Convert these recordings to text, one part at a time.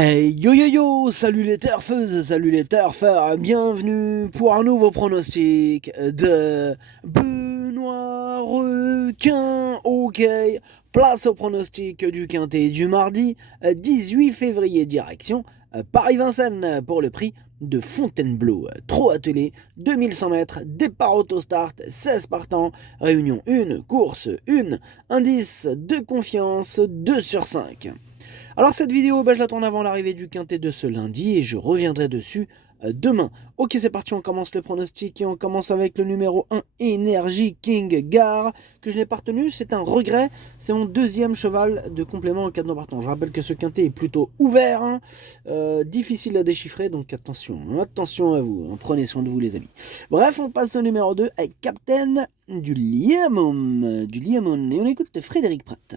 Hey yo yo yo, salut les turfeuses, salut les turfeurs, bienvenue pour un nouveau pronostic de Benoît Requin. Ok, place au pronostic du quintet du mardi 18 février, direction Paris-Vincennes pour le prix de Fontainebleau. Trop attelé, 2100 mètres, départ autostart, 16 partants, réunion 1, course 1, indice de confiance 2 sur 5. Alors cette vidéo, je la tourne avant l'arrivée du quintet de ce lundi et je reviendrai dessus demain. Ok, c'est parti, on commence le pronostic et on commence avec le numéro 1, Energy King Gare, que je n'ai pas retenu, c'est un regret, c'est mon deuxième cheval de complément en 4 non partant. Je rappelle que ce quintet est plutôt ouvert, difficile à déchiffrer, donc attention, attention à vous, prenez soin de vous les amis. Bref, on passe au numéro 2 avec Captain du Liamon, et on écoute Frédéric Pratt.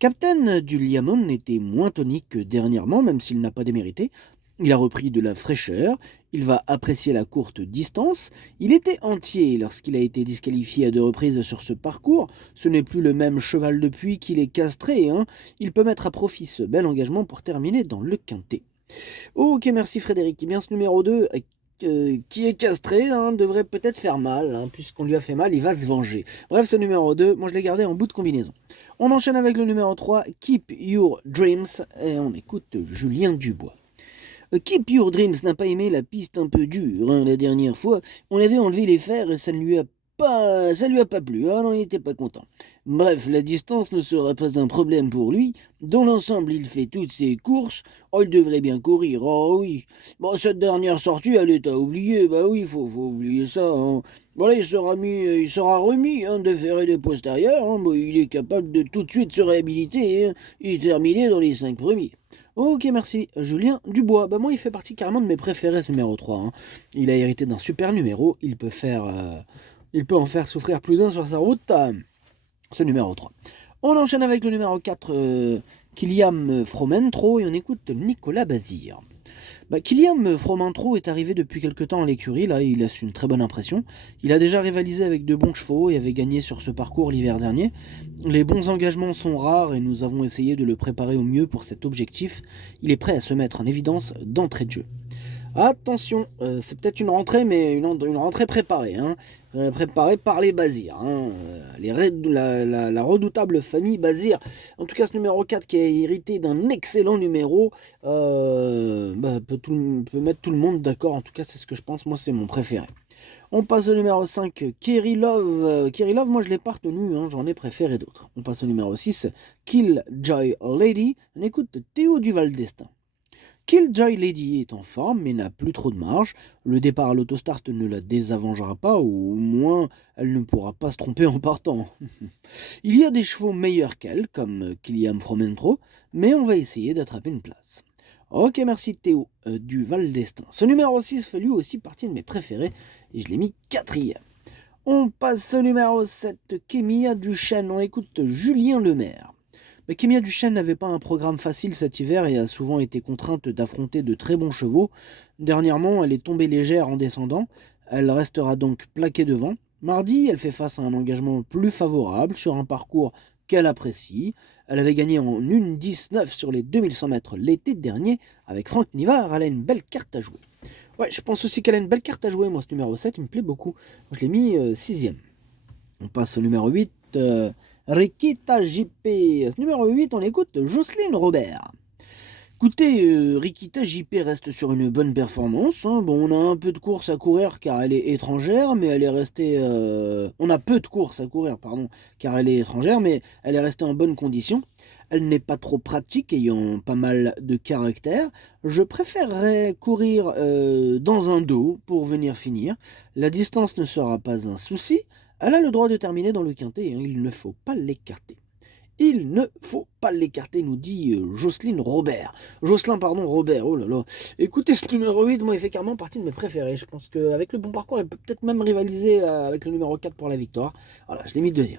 Captain du Liamon était moins tonique que dernièrement, même s'il n'a pas démérité. Il a repris de la fraîcheur, il va apprécier la courte distance. Il était entier lorsqu'il a été disqualifié à 2 reprises sur ce parcours. Ce n'est plus le même cheval depuis qu'il est castré. Il peut mettre à profit ce bel engagement pour terminer dans le quintet. Ok, merci Frédéric. Eh bien, ce numéro 2, qui est castré, devrait peut-être faire mal, puisqu'on lui a fait mal, il va se venger. Bref, ce numéro 2, moi je l'ai gardé en bout de combinaison. On enchaîne avec le numéro 3, Keep Your Dreams, et on écoute Julien Dubois. Keep Your Dreams n'a pas aimé la piste un peu dure, la dernière fois. On avait enlevé les fers et ça ne lui a pas plu, alors il n'était pas content. Bref, la distance ne sera pas un problème pour lui. Dans l'ensemble, il fait toutes ses courses. Oh, il devrait bien courir, oh oui. Bon, cette dernière sortie, elle est à oublier, bah oui, faut oublier ça. Voilà, il sera remis de ferré de postérieur. Bon, il est capable de tout de suite se réhabiliter et terminer dans les 5 premiers. Ok, merci. Julien Dubois. Moi, il fait partie carrément de mes préférés, ce numéro 3. Il a hérité d'un super numéro. Il peut en faire souffrir plus d'un sur sa route, ce numéro 3. On enchaîne avec le numéro 4, Kylian Fromentro, et on écoute Nicolas Bazir. Kylian Fromentro est arrivé depuis quelque temps à l'écurie, là il laisse une très bonne impression. Il a déjà rivalisé avec de bons chevaux et avait gagné sur ce parcours l'hiver dernier. Les bons engagements sont rares et nous avons essayé de le préparer au mieux pour cet objectif. Il est prêt à se mettre en évidence d'entrée de jeu. Attention, c'est peut-être une rentrée, mais une rentrée préparée, préparée par les Bazir, la redoutable famille Bazir. En tout cas, ce numéro 4 qui est hérité d'un excellent numéro, peut mettre tout le monde d'accord. En tout cas, c'est ce que je pense. Moi, c'est mon préféré. On passe au numéro 5, Kerry Love. Kerry Love, moi, je ne l'ai pas retenu, j'en ai préféré d'autres. On passe au numéro 6, Killjoy Lady. On écoute Théo Duval d'Estaing. Killjoy Lady est en forme mais n'a plus trop de marge. Le départ à l'autostart ne la désavantagera pas, ou au moins elle ne pourra pas se tromper en partant. Il y a des chevaux meilleurs qu'elle, comme Kylian Fromentro, mais on va essayer d'attraper une place. Ok, merci Théo du Val d'Estaing. Ce numéro 6 fait lui aussi partie de mes préférés et je l'ai mis 4e. On passe au numéro 7, Kémia Duchesne. On écoute Julien Lemaire. Kémia Duchesne n'avait pas un programme facile cet hiver et a souvent été contrainte d'affronter de très bons chevaux. Dernièrement, elle est tombée légère en descendant. Elle restera donc plaquée devant. Mardi, elle fait face à un engagement plus favorable sur un parcours qu'elle apprécie. Elle avait gagné en 1,19 sur les 2100 mètres l'été dernier avec Franck Nivard. Elle a une belle carte à jouer. Ouais, je pense aussi qu'elle a une belle carte à jouer. Moi, ce numéro 7, il me plaît beaucoup. Je l'ai mis 6e. On passe au numéro 8, Rikita JP. Ce numéro 8, on écoute Jocelyne Robert. Écoutez, Rikita JP reste sur une bonne performance. Bon, on a un peu de course à courir car elle est étrangère, mais elle est restée... On a peu de course à courir, pardon, car elle est étrangère, mais elle est restée en bonne condition. Elle n'est pas trop pratique, ayant pas mal de caractère. Je préférerais courir dans un dos pour venir finir. La distance ne sera pas un souci. Elle a le droit de terminer dans le quintet, il ne faut pas l'écarter. Il ne faut pas l'écarter, nous dit Jocelyne Robert. Robert, oh là là. Écoutez, ce numéro 8, moi, il fait carrément partie de mes préférés. Je pense qu'avec le bon parcours, elle peut peut-être même rivaliser avec le numéro 4 pour la victoire. Voilà, je l'ai mis 2e.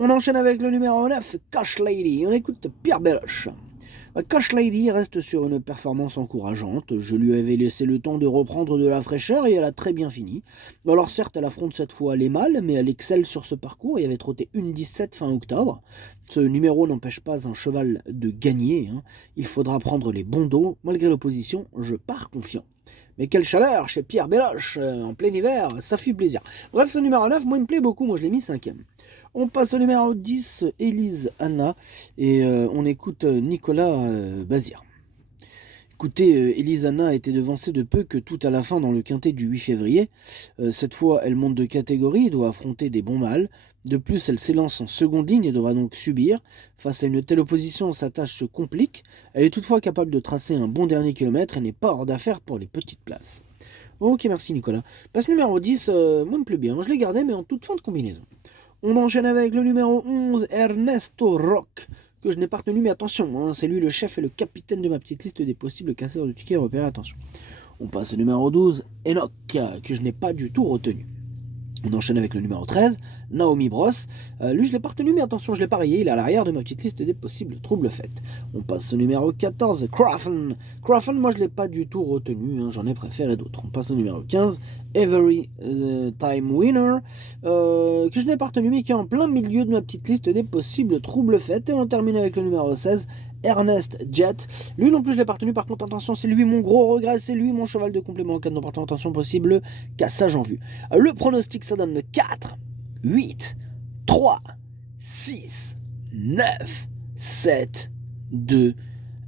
On enchaîne avec le numéro 9, Cash Lady. On écoute Pierre Belloche. Cash Lady reste sur une performance encourageante. Je lui avais laissé le temps de reprendre de la fraîcheur et elle a très bien fini. Alors certes, elle affronte cette fois les mâles, mais elle excelle sur ce parcours et avait trotté une 17 fin octobre. Ce numéro n'empêche pas un cheval de gagner. Il faudra prendre les bons dos. Malgré l'opposition, je pars confiant. Mais quelle chaleur chez Pierre Belloche, en plein hiver, ça fait plaisir. Bref, ce numéro 9, moi il me plaît beaucoup, moi je l'ai mis 5e. On passe au numéro 10, Elise Anna, et on écoute Nicolas Bazir. Écoutez, Elise Anna a été devancée de peu que tout à la fin dans le quintet du 8 février. Cette fois, elle monte de catégorie et doit affronter des bons mâles. De plus, elle s'élance en seconde ligne et devra donc subir. Face à une telle opposition, sa tâche se complique. Elle est toutefois capable de tracer un bon dernier kilomètre et n'est pas hors d'affaire pour les petites places. Ok, merci Nicolas. Passe numéro 10, moi me plaît bien. Je l'ai gardé, mais en toute fin de combinaison. On enchaîne avec le numéro 11, Ernesto Rock, que je n'ai pas retenu, mais attention, c'est lui le chef et le capitaine de ma petite liste des possibles casseurs de tickets repérés, attention. On passe au numéro 12, Enoch, que je n'ai pas du tout retenu. On enchaîne avec le numéro 13, Naomi Bross. Lui, je ne l'ai pas retenu, mais attention, je l'ai pas rayé. Il est à l'arrière de ma petite liste des possibles troubles faits. On passe au numéro 14, Crawford. Crawford, moi, je ne l'ai pas du tout retenu. J'en ai préféré d'autres. On passe au numéro 15, Every Time Winner, que je n'ai pas retenu, mais qui est en plein milieu de ma petite liste des possibles troubles faits. Et on termine avec le numéro 16, Ernest Jet. Lui non plus, je l'ai pas retenu. Par contre, attention, c'est lui mon gros regret. C'est lui mon cheval de complément en cas de non-partentation possible. Cassage en vue. Le pronostic, ça donne 4, 8, 3, 6, 9, 7, 2,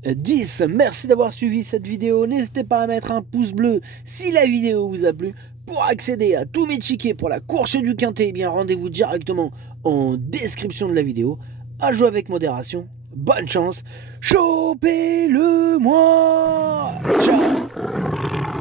10. Merci d'avoir suivi cette vidéo. N'hésitez pas à mettre un pouce bleu si la vidéo vous a plu. Pour accéder à tous mes tickets pour la course du quintet, eh bien rendez-vous directement en description de la vidéo. À jouer avec modération. Bonne chance. Chopez-le moi. Ciao.